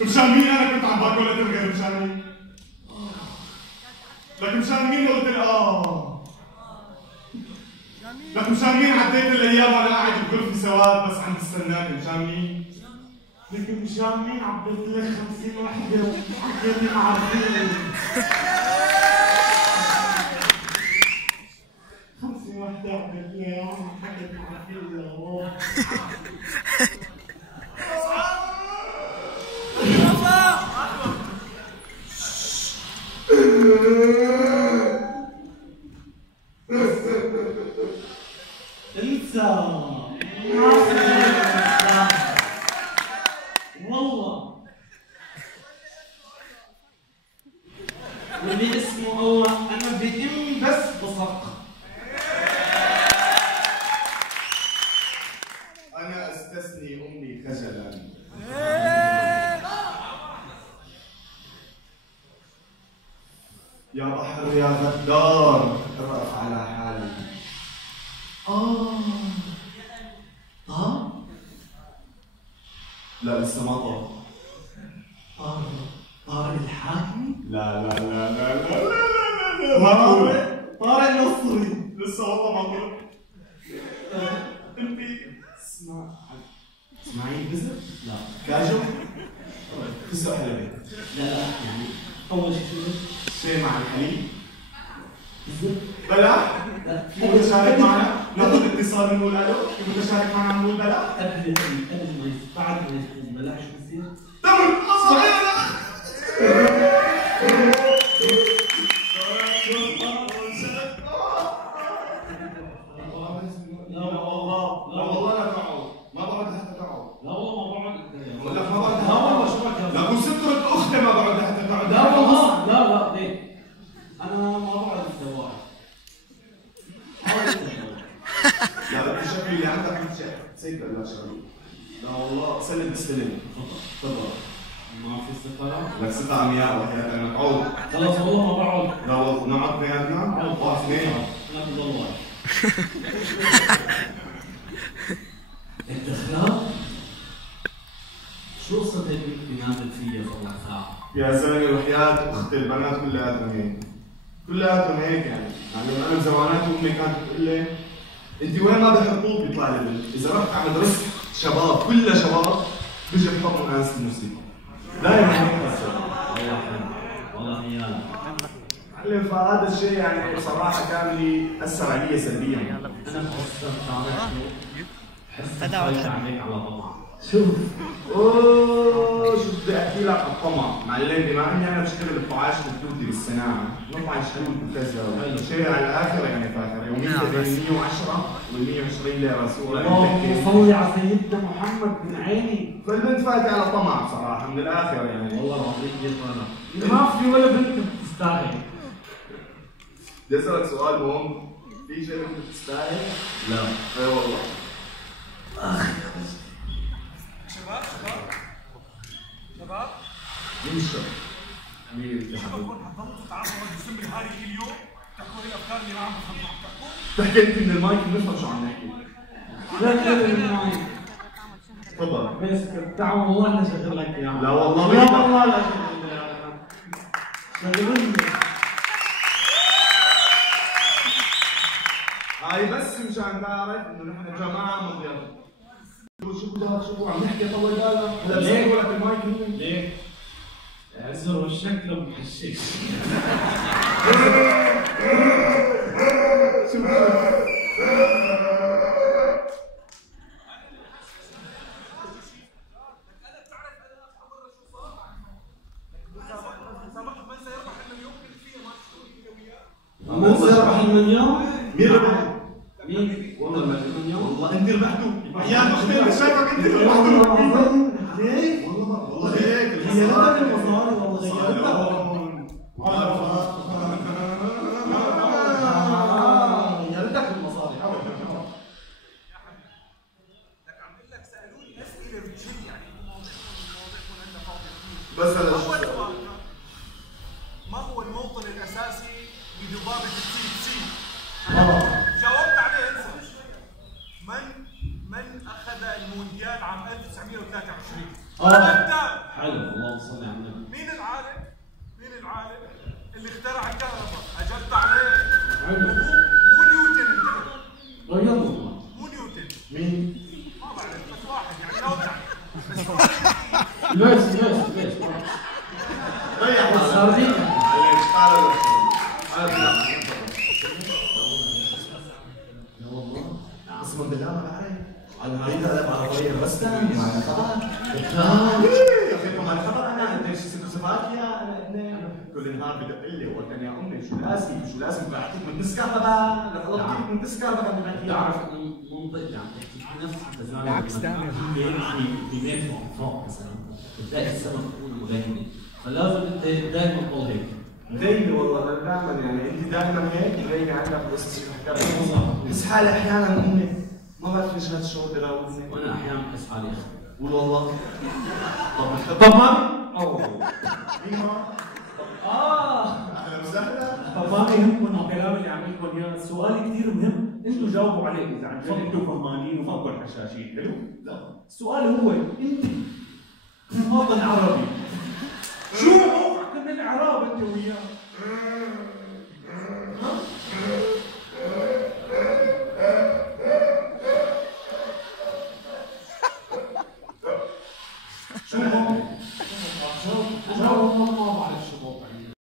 مشان مين انا كنت عم باكل قلت غير مشان مين؟ لك مشان مين قلت لك مشان مين عديت الايام وانا قاعد بغرفه سواد بس عم بستناك مشان مين؟ لك مشان مين عبيت لك 50 وحده وحكيتي مع الرجل 50 وحده عبيت لي وحكيت مع الرجل انسى والله واللي اسمه الله انا بدم بس بصق. انا استثني امي خجلا. يا بحر يا غدار رأف على حالي. طار؟ لا لسه ما طار. طارق الحاكمي؟ لا لا لا لا لا لا لا طارق النصري لسه والله ما طار. انت اسماعيل بزر؟ لا كاجو؟ تسوى حلبي؟ لا لا يعني اول شيء مع الحليب؟ بزر؟ بلا؟ لا في متشارك معنا؟ ناخذ اتصال نقول الو؟ في متشارك معنا نقول بلا؟ قبل ما بعد ما يكون بلا شو بصير؟ تمام صحيح. لا والله لا والله لا تقعد ما بقعد حتى تقعد. لا والله ما بقعد. بقول لك ما بقعد. لا والله شو بك لا كنت سترة اختي ما بقعد حتى تقعد. لا والله لا لا ليه؟ انا ما بقعد الدواعي. لا انت شكلي اللي عندك انت سيد لا شغله. لا والله سلم بستلم. تفضل. ما في استقالة؟ لك ستة عمياء وحياة انا مقعود. خلص والله ما بقعد. لا والله نقعد بيناتنا؟ واحد اثنين. لا والله. انت خلاص؟ شو قصة هيك بنازل فيها والله ساعة؟ يا زلمة وحياة اختي البنات كلياتهم هيك. كلياتهم هيك يعني انا بزمانات امي كانت تقول لي انت وين ما بحطوك بيطلع لي بنت، اذا رحت على مدرسة شباب كلها شباب بيجي بحطوا ناس الموسيقى. دائما هيك والله حلو والله هيانا. معلم فهذا الشيء يعني بصراحة كان لي أثر علي سلبيا. أنا بحسك تعرف شو؟ بحسك عليك على طمع. شوف شو بدي احكي لك على الطمع، معلم بما اني انا بشتغل بطعاش التوتي بالصناعه، نطلع نشتغل بكذا شيء على الاخر يعني فاخر يوميا بين 110 وال 120 ليره سوري. اللهم صل على سيدنا محمد من عيني. فالبنت فاتت على طمع بصراحه من الاخر يعني. والله العظيم كثير ما في ولا بنت بتستاهل. بدي اسالك سؤال مهم، في شيء بنت بتستاهل؟ لا. اي والله. شباب مين الشباب؟ مين اللي حضرتك تعرفوا الجسم الهاري كل يوم تحكوا لي الافكار اللي ما عم تحكوا؟ تحكي انت من المايك بنفهم شو عم نحكي. لا تقول من المايك. تفضل. بس تعال والله انا شغل لك اياها. لا والله لا والله لا شغل لي اياها. شغلني. هاي بس مشان تعرف انه نحن جماعه مضيافه. شو عم نحكي طول بالك؟ هلا بسوي لك المايك هون. ليه؟ عزر وشك لو محشش. شوف من سيربح المليون؟ مين ربح؟ مين؟ والله المليون؟ والله انت ربحتوا. يا اختي انا شايفك انت ربحتوا. ليه؟ والله هيك غيرتك المصاري والله غيرتك. غيرتك المصاري. لك عم بقول لك سالوني اسئله بتجي يعني المواضيع يكون عندنا فاضي كثير. بس هذا اول سؤال ما هو الموطن الاساسي لذبابه السي سي؟ جاوبت عليه انسى. من اخذ المونديال عام 1923؟ حلو، اللهم صل على النبي. مين العالم اللي اخترع الكهرباء؟ اجبت عليه. حلو. مو نيوتن انت. يلا. مو نيوتن. مين؟ ما بعرف، بس واحد يعني لو تعرف. ليش؟ ريح السردين. معلش تعال لا والله. قسما بالله ما بعرف. انا اريد العب عربيه بس معي خبر. يا اخي معي خبر انا انت صفات يا انا كل نهار بدق لي وكان يا امي شو لازم بعطيك من نص كهرباء لطلبتك من نص كهرباء قبل ما تحكي. تعرف منطق اللي عم تحكي في نفس بالعكس تاني. في بيت فوق مثلا بتلاقي السمك تكون مغني، فلازم انت دائما تضل هيك. دايما والله دائما يعني انت دائما هيك مغيبه عندك قصص تحكي. بس حالي احيانا امي ما بعرف ليش هذا الشعور بيراودني. وانا احيانا بحس حالي اخي. قول والله. طب ما اهلا وسهلا. فما يهمكم الكلام اللي عم لكم اياه، السؤال كثير مهم، انتم جاوبوا عليه اذا عن جد انتم فهمانين وما كل حشاشين، حلو؟ لا، السؤال هو انت كمواطن عربي شو موقعك من الاعراب انت وياه؟